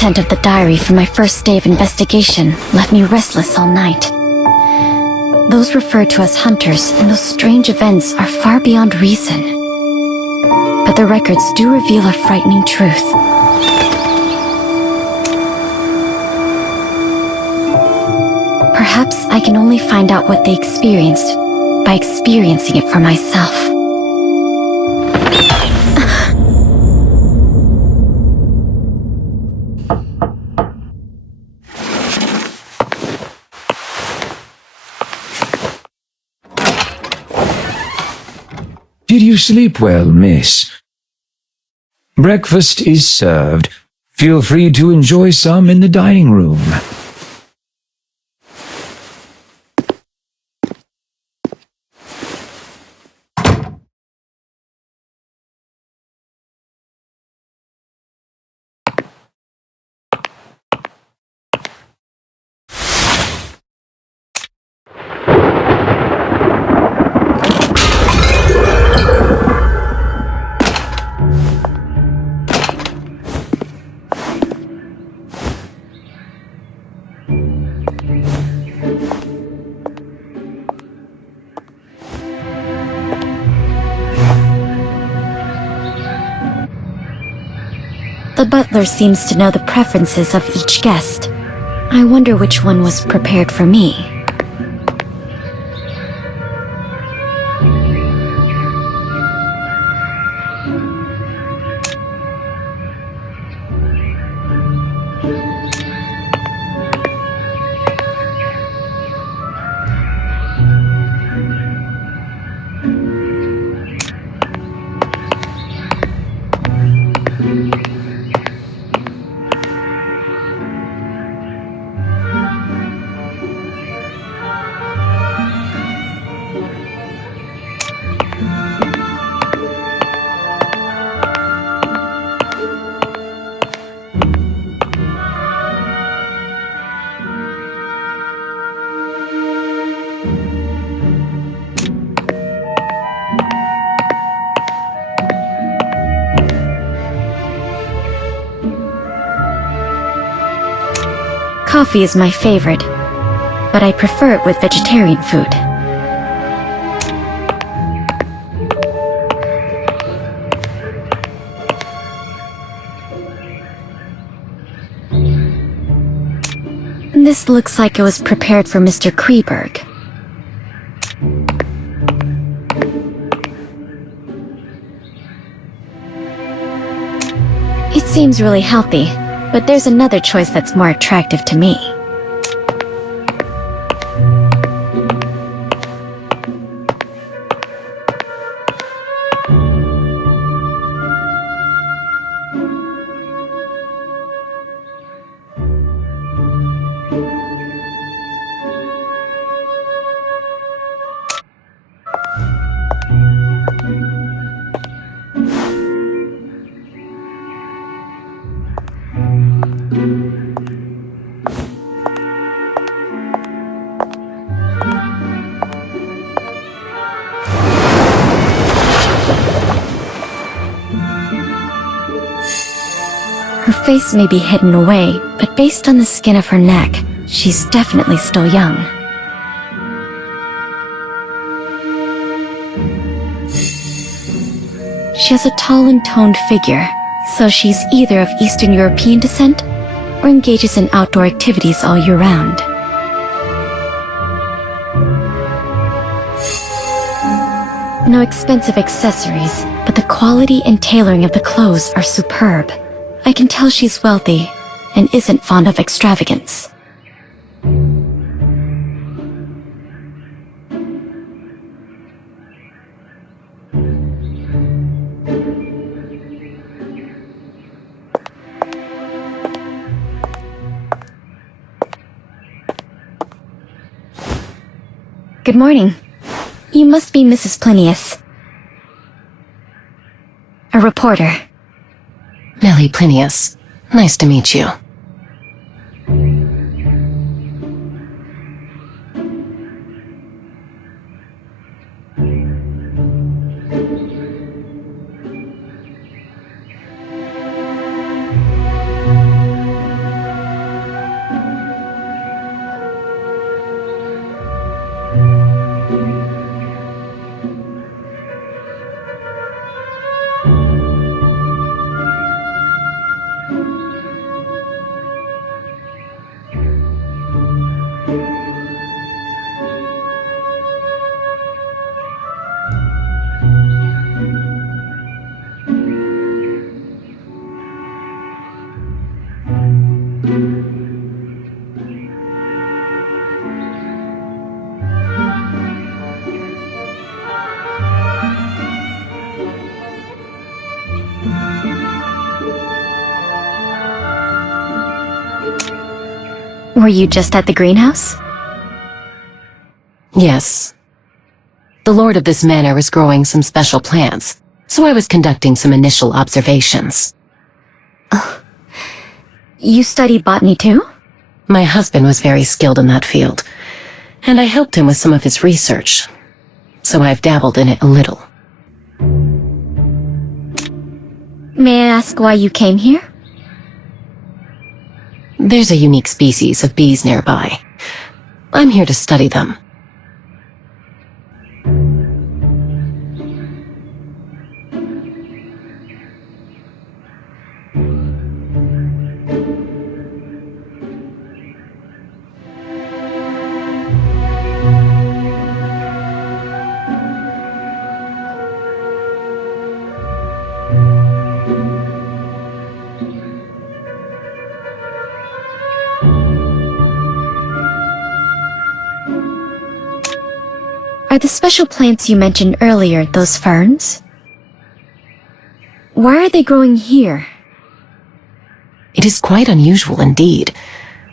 content of the diary from my first day of investigation left me restless all night. Those referred to as hunters and those strange events are far beyond reason. But the records do reveal a frightening truth. Perhaps I can only find out what they experienced by experiencing it for myself. Did you sleep well, miss? Breakfast is served. Feel free to enjoy some in the dining room. The butler seems to know the preferences of each guest. I wonder which one was prepared for me. Coffee is my favorite, but I prefer it with vegetarian food. This looks like it was prepared for Mr. Kreberg. It seems really healthy, but there's another choice that's more attractive to me. Her face may be hidden away, but based on the skin of her neck, she's definitely still young. She has a tall and toned figure, so she's either of Eastern European descent or engages in outdoor activities all year round. No expensive accessories, but the quality and tailoring of the clothes are superb. I can tell she's wealthy and isn't fond of extravagance. Good morning. You must be Mrs. Plinius. A reporter. Millie Plinius. Nice to meet you. Were you just at the greenhouse? Yes. The lord of this manor is growing some special plants, so I was conducting some initial observations. You study botany too? My husband was very skilled in that field, and I helped him with some of his research, so I've dabbled in it a little. May I ask why you came here? There's a unique species of bees nearby. I'm here to study them. Are the special plants you mentioned earlier those ferns? Why are they growing here? It is quite unusual indeed.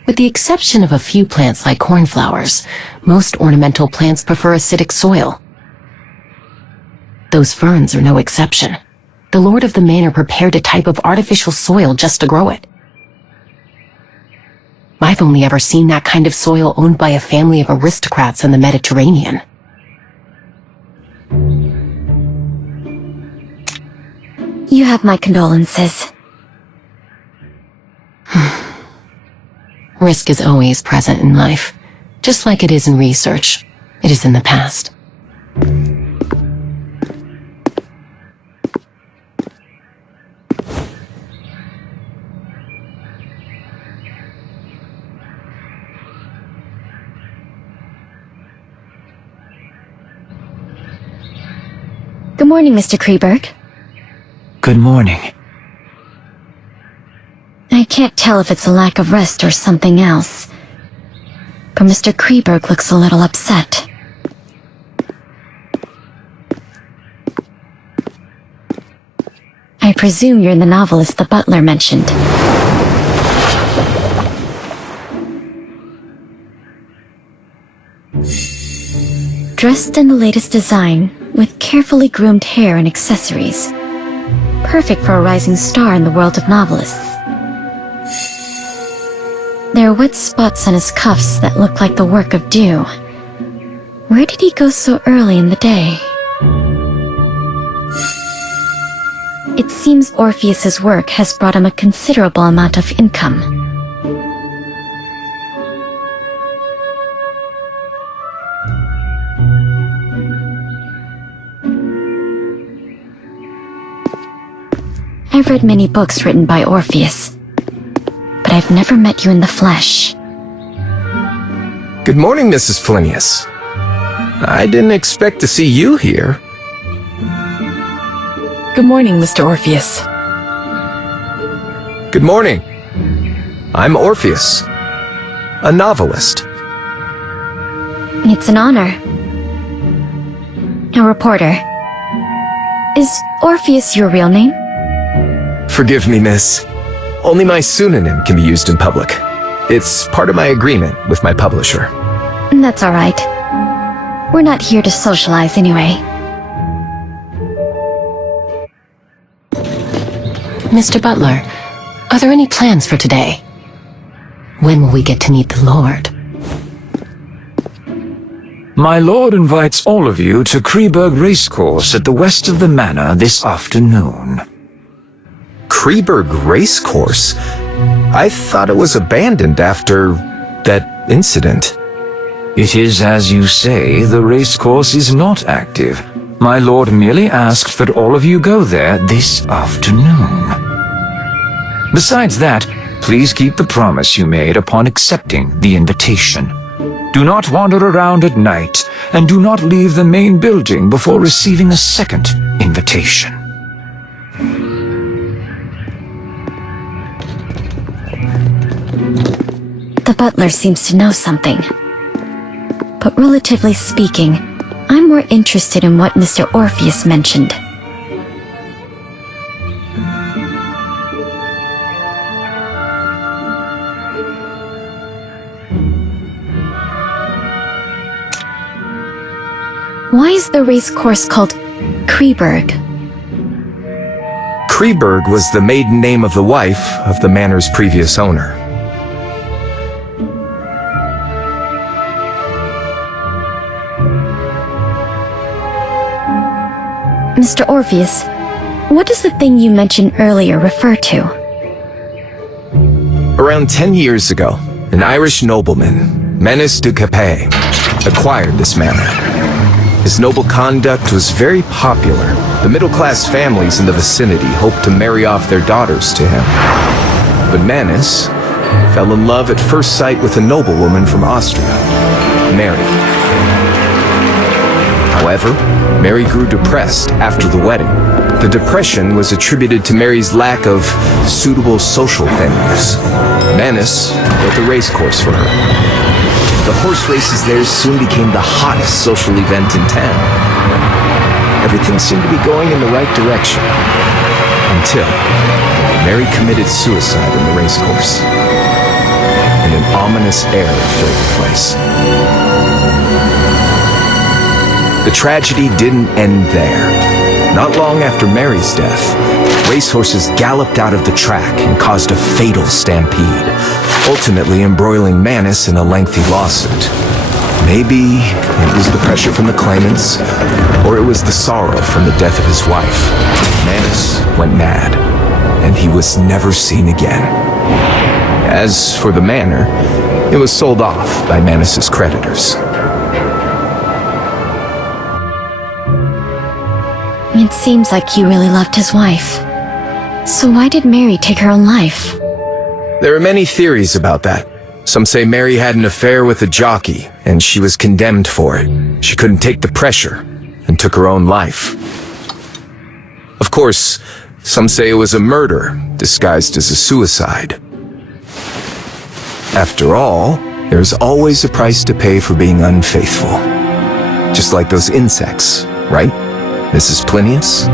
With the exception of a few plants like cornflowers, most ornamental plants prefer acidic soil. Those ferns are no exception. The lord of the manor prepared a type of artificial soil just to grow it. I've only ever seen that kind of soil owned by a family of aristocrats in the Mediterranean. You have my condolences. Risk is always present in life, just like it is in research. It is in the past. Good morning, Mr. Kreberg. Good morning. I can't tell if it's a lack of rest or something else, but Mr. Kreberg looks a little upset. I presume you're the novelist the butler mentioned. Dressed in the latest design, with carefully groomed hair and accessories. Perfect for a rising star in the world of novelists. There are wet spots on his cuffs that look like the work of dew. Where did he go so early in the day? It seems Orpheus's work has brought him a considerable amount of income. I've read many books written by Orpheus, but I've never met you in the flesh. Good morning, Mrs. Plinius. I didn't expect to see you here. Good morning, Mr. Orpheus. Good morning. I'm Orpheus, a novelist. It's an honor. A reporter. Is Orpheus your real name? Forgive me, miss. Only my pseudonym can be used in public. It's part of my agreement with my publisher. That's all right. We're not here to socialize anyway. Mr. Butler, are there any plans for today? When will we get to meet the Lord? My lord invites all of you to Kreberg Racecourse at the west of the manor this afternoon. Kreberg Racecourse? I thought it was abandoned after that incident. It is as you say, the racecourse is not active. My lord merely asked that all of you go there this afternoon. Besides that, please keep the promise you made upon accepting the invitation. Do not wander around at night, and do not leave the main building before receiving a second invitation. The butler seems to know something. But relatively speaking, I'm more interested in what Mr. Orpheus mentioned. is the race course called Kreberg? Kreberg was the maiden name of the wife of the manor's previous owner. Mr. Orpheus, what does the thing you mentioned earlier refer to? Around 10 years ago, an Irish nobleman, Menace de Capet, acquired this manor. His noble conduct was very popular. The middle-class families in the vicinity hoped to marry off their daughters to him. But Menace fell in love at first sight with a noblewoman from Austria, Mary. However, Mary grew depressed after the wedding. The depression was attributed to Mary's lack of suitable social venues. Menace built a race course for her. The horse races there soon became the hottest social event in town. Everything seemed to be going in the right direction, until Mary committed suicide in the race course, and an ominous air filled the place. The tragedy didn't end there. Not long after Mary's death, racehorses galloped out of the track and caused a fatal stampede, ultimately embroiling Menace in a lengthy lawsuit. Maybe it was the pressure from the claimants, or it was the sorrow from the death of his wife. Menace went mad, and he was never seen again. As for the manor, it was sold off by Menace's creditors. It seems like he really loved his wife. So why did Mary take her own life? There are many theories about that. Some say Mary had an affair with a jockey, and she was condemned for it. She couldn't take the pressure, and took her own life. Of course, some say it was a murder, disguised as a suicide. After all, there's always a price to pay for being unfaithful. Just like those insects, right, Mrs. Plinius?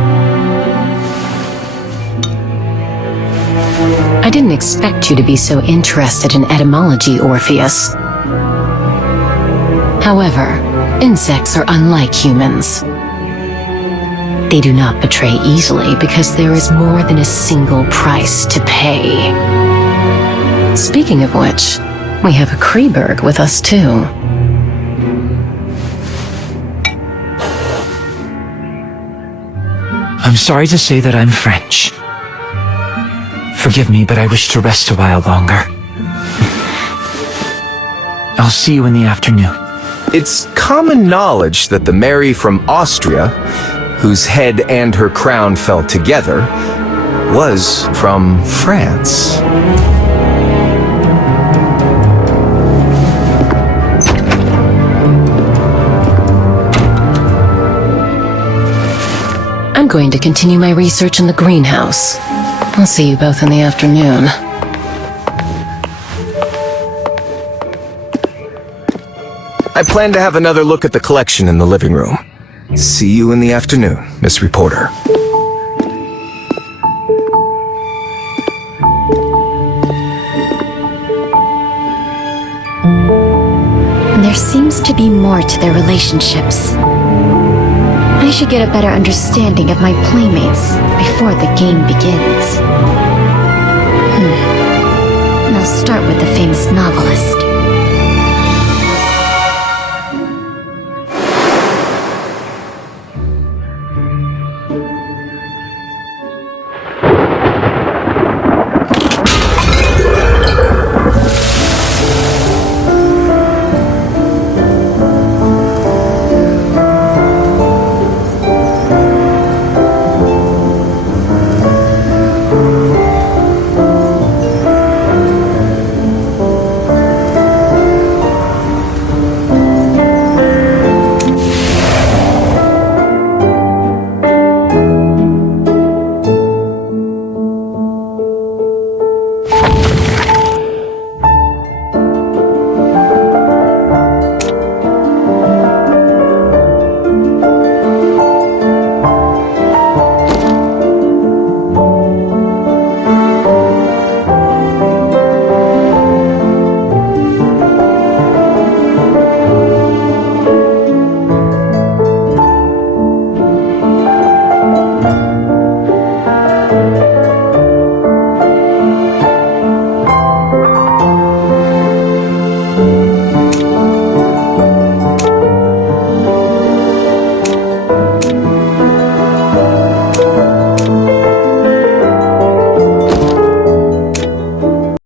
I didn't expect you to be so interested in etymology, Orpheus. However, insects are unlike humans. They do not betray easily because there is more than a single price to pay. Speaking of which, we have a Kreberg with us too. I'm sorry to say that I'm French. Forgive me, but I wish to rest a while longer. I'll see you in the afternoon. It's common knowledge that the Mary from Austria, whose head and her crown fell together, was from France. I'm going to continue my research in the greenhouse. I'll see you both in the afternoon. I plan to have another look at the collection in the living room. See you in the afternoon, Miss Reporter. There seems to be more to their relationships. I should get a better understanding of my playmates before the game begins. I'll start with the famous novelist.